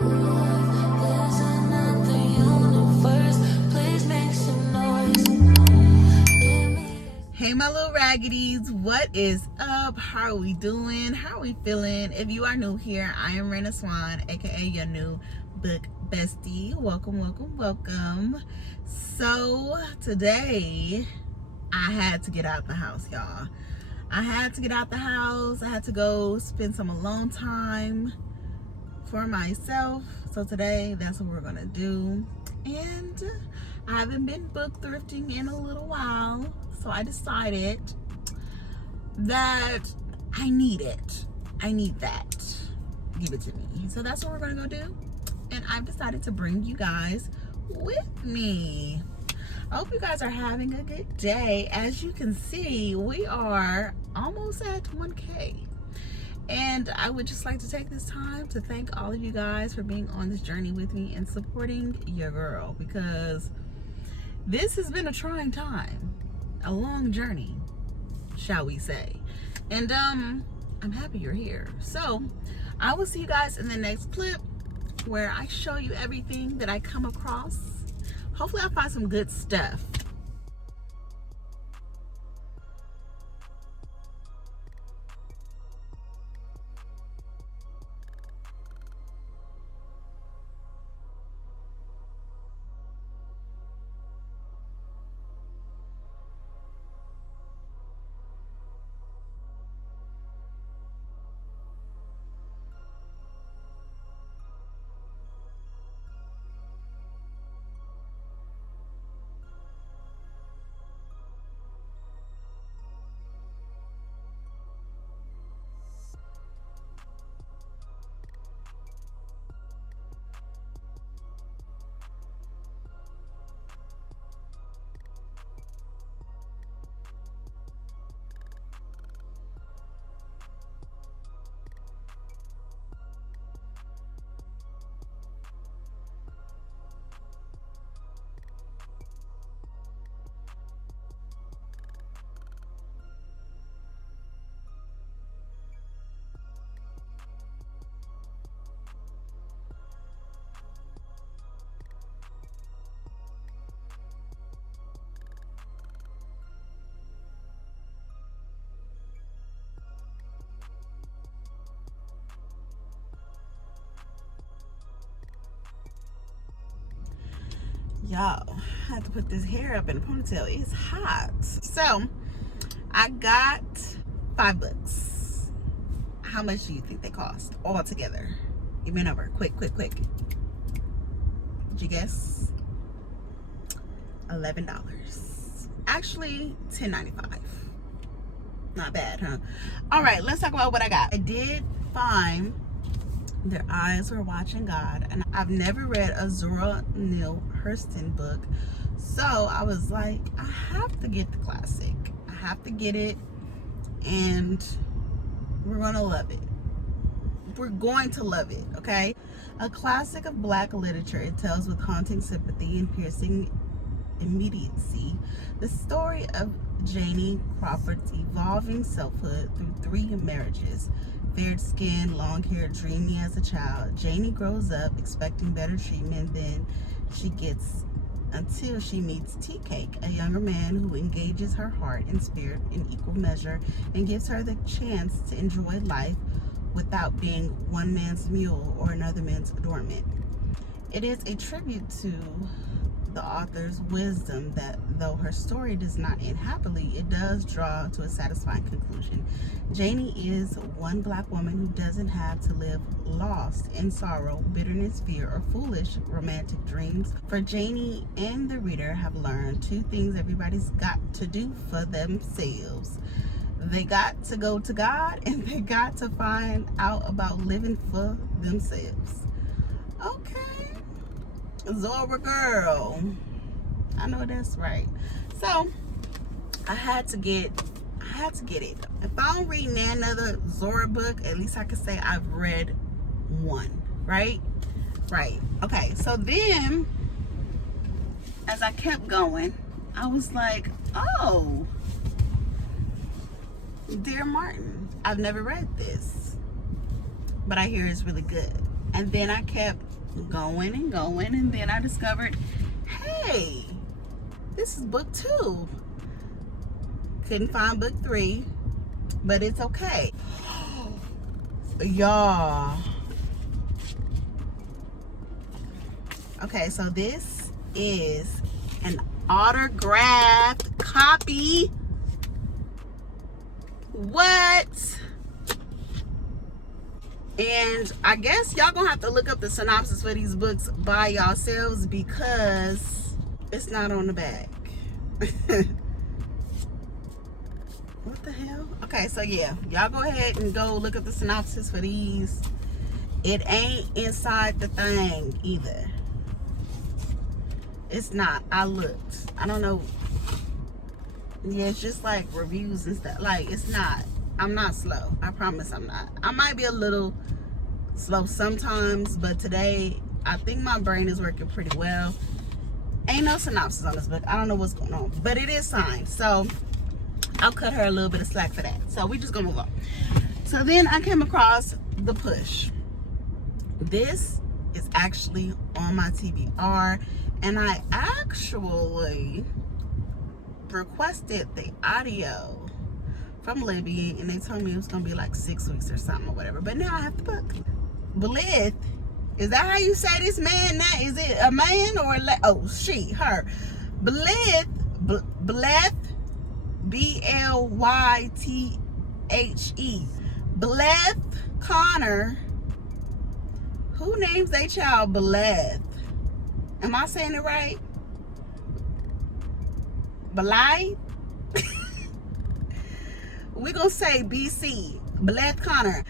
There's another universe. Please make some noise. Hey my little raggedies, what is up? How are we doing? How are we feeling? If you are new here, I am Rena Swan, aka your new book bestie. Welcome, welcome, welcome. So today I had to get out the house, y'all. I had to get out the house. I had to go spend some alone time for myself. So today that's what we're gonna do. And I haven't been book thrifting in a little while, so I decided that I need it. I need that. Give it to me. So that's what we're gonna go do. And I've decided to bring you guys with me. I hope you guys are having a good day. As you can see, we are almost at 1K. And I would just like to take this time to thank all of you guys for being on this journey with me and supporting your girl, because this has been a trying time, a long journey, shall we say. And I'm happy you're here. So I will see you guys in the next clip where I show you everything that I come across. Hopefully I find some good stuff. Y'all, I have to put this hair up in a ponytail. It's hot. So I got 5 books. How much do you think they cost all together? Give me a number. Quick, quick, quick. Did you guess? $11. Actually, $10.95. Not bad, huh? All right, let's talk about what I got. I did find Their Eyes Were Watching God, and I've never read a Zora Neale Hurston book, so I was like, I have to get the classic. I have to get it, and we're gonna love it. We're going to love it, okay? A classic of Black literature, it tells with haunting sympathy and piercing immediacy the story of Janie Crawford's evolving selfhood through 3 marriages. Fair skinned, long hair, dreamy as a child, Janie grows up expecting better treatment than she gets until she meets Tea Cake, a younger man who engages her heart and spirit in equal measure and gives her the chance to enjoy life without being one man's mule or another man's adornment. It is a tribute to the author's wisdom that though her story does not end happily, it does draw to a satisfying conclusion. Janie is one Black woman who doesn't have to live lost in sorrow, bitterness, fear, or foolish romantic dreams. For Janie and the reader have learned 2 things everybody's got to do for themselves. They got to go to God, and they got to find out about living for themselves. Okay. Zora girl, I know that's right. So I had to get it. If I don't read another Zora book, at least I could say I've read one, right? Okay, so then as I kept going, I was like, oh, Dear Martin, I've never read this, but I hear it's really good. And then I kept going and going, and then I discovered, hey, this is book 2. Couldn't find book 3, but it's okay. Y'all. Okay, so this is an autographed copy. What? And I guess y'all gonna have to look up the synopsis for these books by yourselves because it's not on the back. What the hell? Okay, so yeah, y'all go ahead and go look up the synopsis for these. It ain't inside the thing either. It's not. I looked. I don't know. Yeah, it's just like reviews and stuff. Like, it's not. I'm not slow. I promise I'm not. I might be a little slow sometimes, but today I think my brain is working pretty well. Ain't no synopsis on this book. I don't know what's going on, but it is signed, so I'll cut her a little bit of slack for that. So we just gonna move on. So then I came across The Push. This is actually on my TBR, and I actually requested the audio from Libby, and they told me it was gonna be like 6 weeks or something or whatever. But now I have the book. Blith, is that how you say this man? Now is it a man or oh, she, her? Blith, Blythe, B-L-Y-T-H-E. Blythe Connor. Who names their child Blythe? Am I saying it right? Blythe? We're gonna say BC, Blythe Connor.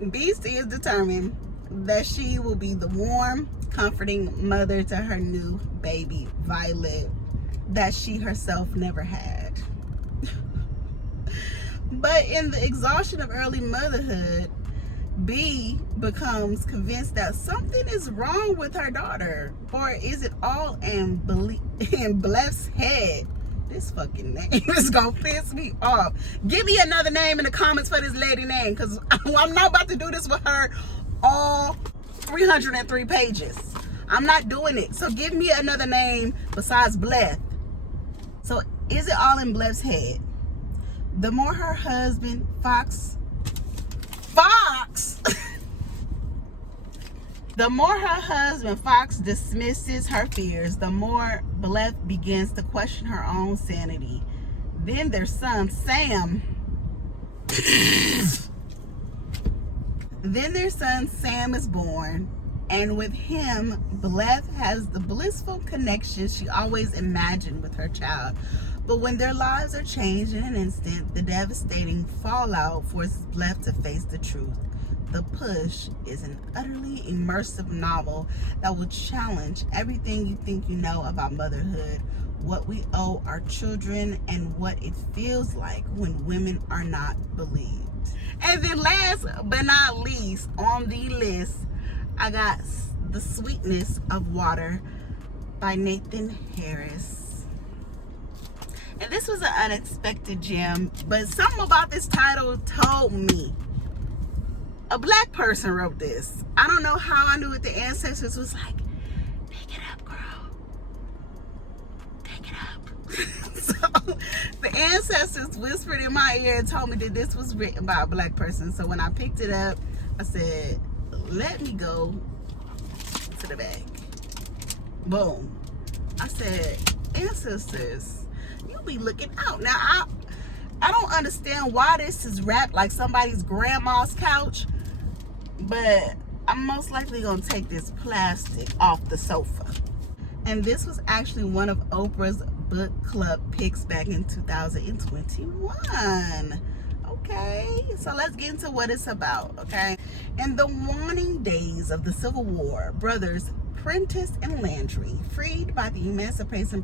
BC is determined that she will be the warm, comforting mother to her new baby, Violet, that she herself never had. But in the exhaustion of early motherhood, B becomes convinced that something is wrong with her daughter. Or is it all in Bleth's head? This fucking name is gonna piss me off. Give me another name in the comments for this lady name, because I'm not about to do this with her all 303 pages. I'm not doing it. So give me another name besides Bleth. So is it all in Bleth's head? The more her husband, Fox, the more her husband, Fox, dismisses her fears, the more Bleth begins to question her own sanity. Then their son, Sam, is born, and with him, Bleth has the blissful connection she always imagined with her child. But when their lives are changed in an instant, the devastating fallout forces Bleth to face the truth. The Push is an utterly immersive novel that will challenge everything you think you know about motherhood, what we owe our children, and what it feels like when women are not believed. And then last but not least on the list, I got The Sweetness of Water by Nathan Harris. And this was an unexpected gem, but something about this title told me a black person wrote this. I don't know how I knew it. The ancestors was like, pick it up, girl. Pick it up. So the ancestors whispered in my ear and told me that this was written by a black person. So when I picked it up, I said, let me go to the bag. Boom. I said, ancestors, you be looking out. Now, I don't understand why this is wrapped like somebody's grandma's couch, but I'm most likely gonna take this plastic off the sofa. And this was actually one of Oprah's book club picks back in 2021. Okay, so let's get into what it's about, okay? In the waning days of the Civil War, brothers Prentice and Landry, freed by the Emancipation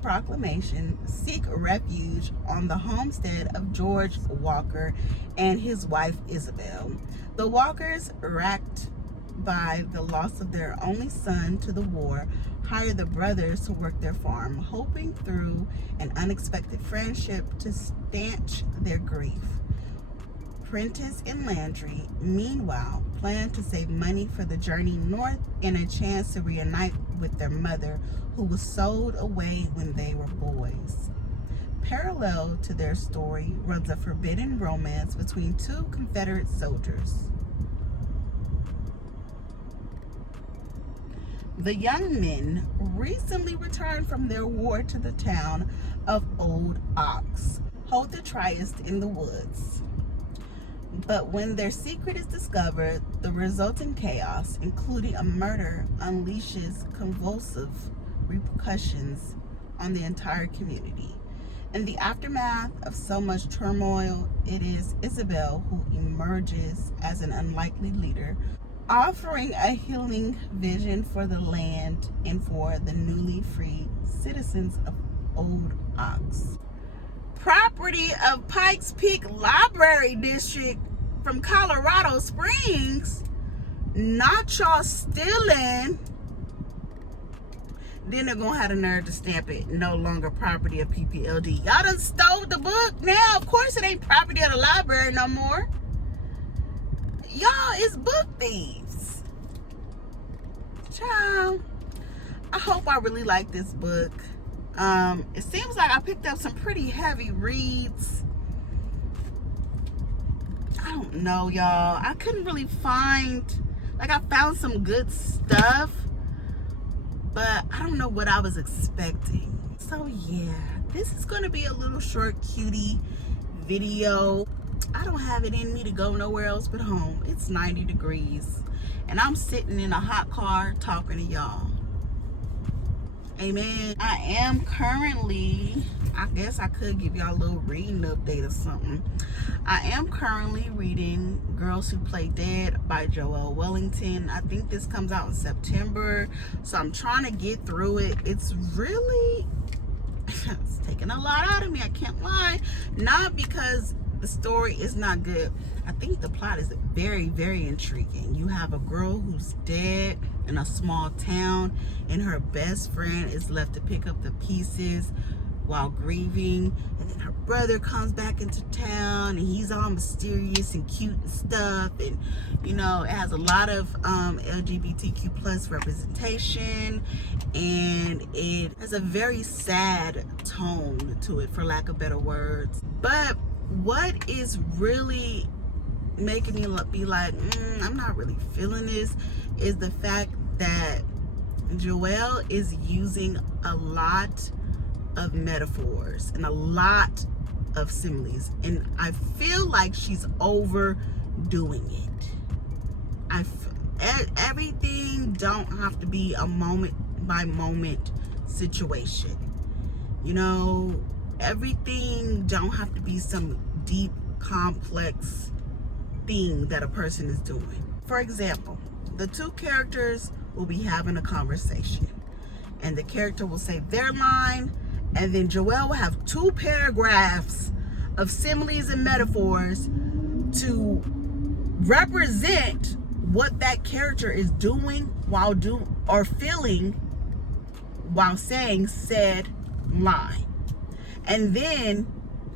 Proclamation, seek refuge on the homestead of George Walker and his wife Isabel. The Walkers, racked by the loss of their only son to the war, hire the brothers to work their farm, hoping through an unexpected friendship to stanch their grief. apprentice in Landry, meanwhile, plan to save money for the journey north and a chance to reunite with their mother, who was sold away when they were boys. Parallel to their story runs a forbidden romance between two Confederate soldiers. The young men recently returned from their war to the town of Old Ox, hold the tryst in the woods. But when their secret is discovered, the resulting chaos, including a murder, unleashes convulsive repercussions on the entire community. In the aftermath of so much turmoil, it is Isabel who emerges as an unlikely leader, offering a healing vision for the land and for the newly freed citizens of Old Ox. Property of Pikes Peak Library District from Colorado Springs. Not y'all stealing. Then they're gonna have the nerve to stamp it no longer property of PPLD. Y'all done stole the book. Now of course it ain't property of the library no more. Y'all is book thieves. Child, I hope I really like this book. It seems like I picked up some pretty heavy reads. I don't know, y'all. I couldn't really find, like, I found some good stuff, but I don't know what I was expecting. So yeah, this is gonna be a little short cutie video. I don't have it in me to go nowhere else but home. It's 90 degrees and I'm sitting in a hot car talking to y'all. Amen. I am currently, I guess I could give y'all a little reading update or something. I am currently reading Girls Who Play Dead by Joelle Wellington. I think this comes out in September, so I'm trying to get through it. It's really, it's taking a lot out of me, I can't lie. Not because the story is not good. I think the plot is very, very intriguing. You have a girl who's dead in a small town, and her best friend is left to pick up the pieces while grieving. And then her brother comes back into town, and he's all mysterious and cute and stuff. And you know, it has a lot of LGBTQ plus representation, and it has a very sad tone to it, for lack of better words. But what is really making me be like, I'm not really feeling this, is the fact that Joelle is using a lot of metaphors and a lot of similes, and I feel like she's overdoing it. Everything don't have to be a moment by moment situation, you know. Everything don't have to be some deep, complex thing that a person is doing. For example, the two characters will be having a conversation, and the character will say their line, and then Joelle will have 2 paragraphs of similes and metaphors to represent what that character is doing while feeling while saying said line. And then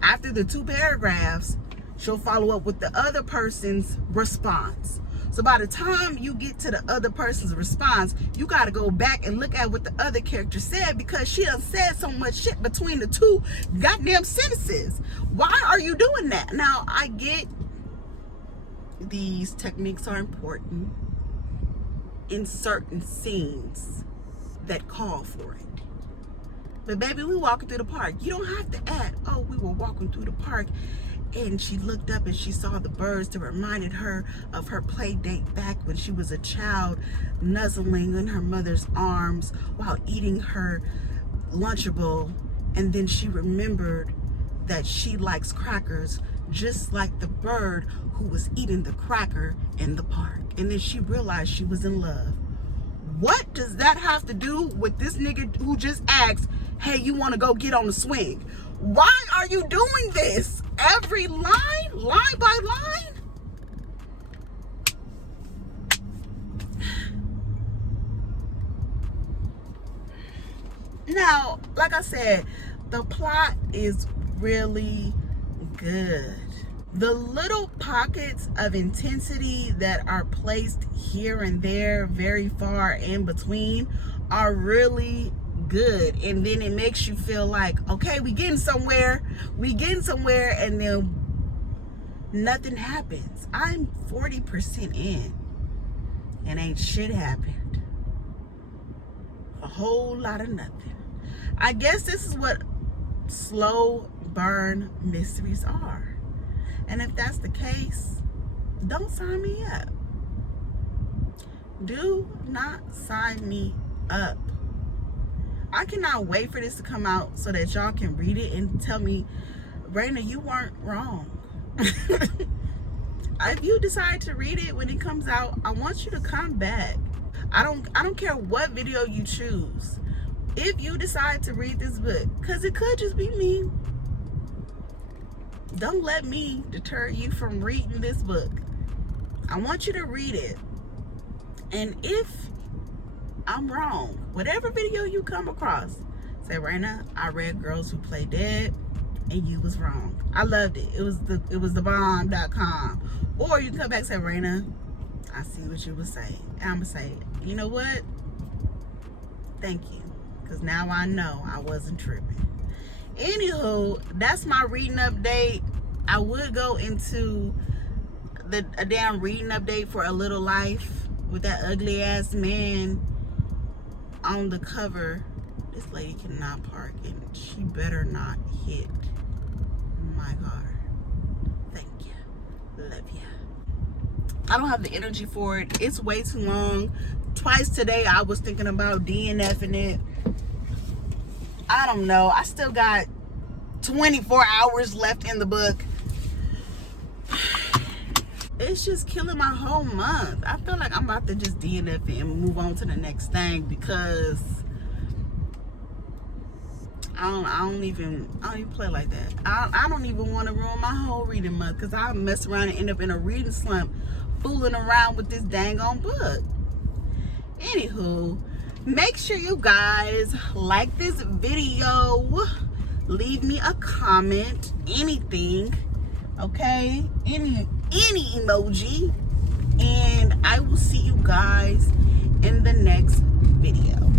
after the 2 paragraphs, she'll follow up with the other person's response. So by the time you get to the other person's response, you got to go back and look at what the other character said, because she done said so much shit between the 2 goddamn sentences. Why are you doing that? Now, I get these techniques are important in certain scenes that call for it. But baby, we walking through the park. You don't have to add, oh, we were walking through the park and she looked up and she saw the birds that reminded her of her play date back when she was a child, nuzzling in her mother's arms while eating her Lunchable. And then she remembered that she likes crackers just like the bird who was eating the cracker in the park. And then she realized she was in love. What does that have to do with this nigga who just asked, hey, you want to go get on the swing? Why are you doing this? Every line by line? Now, like I said, the plot is really good. The little pockets of intensity that are placed here and there, very far in between, are really good. And then it makes you feel like, okay, we getting somewhere, and then nothing happens. I'm 40% in and ain't shit happened. A whole lot of nothing. I guess this is what slow burn mysteries are. And if that's the case, don't sign me up. Do not sign me up. I cannot wait for this to come out so that y'all can read it and tell me, Raina, you weren't wrong. If you decide to read it when it comes out, I want you to come back. I don't care what video you choose. If you decide to read this book, because it could just be me, don't let me deter you from reading this book. I want you to read it. And if I'm wrong, whatever video you come across, say, Raina, I read Girls Who Play Dead and you was wrong. I loved it. It was the bomb.com. Or you can come back and say, Raina, I see what you were saying. And I'm going to say, you know what? Thank you. Because now I know I wasn't tripping. Anywho, that's my reading update. I would go into a damn reading update for A Little Life with that ugly ass man on the cover. This lady cannot park and she better not hit my car. Thank you. Love you. I don't have the energy for it. It's way too long. Twice today I was thinking about DNFing it. I don't know. I still got 24 hours left in the book. It's just killing my whole month. I feel like I'm about to just DNF it and move on to the next thing because I don't even play like that. I don't even want to ruin my whole reading month because I'll mess around and end up in a reading slump fooling around with this dang on book. Anywho, make sure you guys like this video, leave me a comment, anything, okay, any emoji, and I will see you guys in the next video.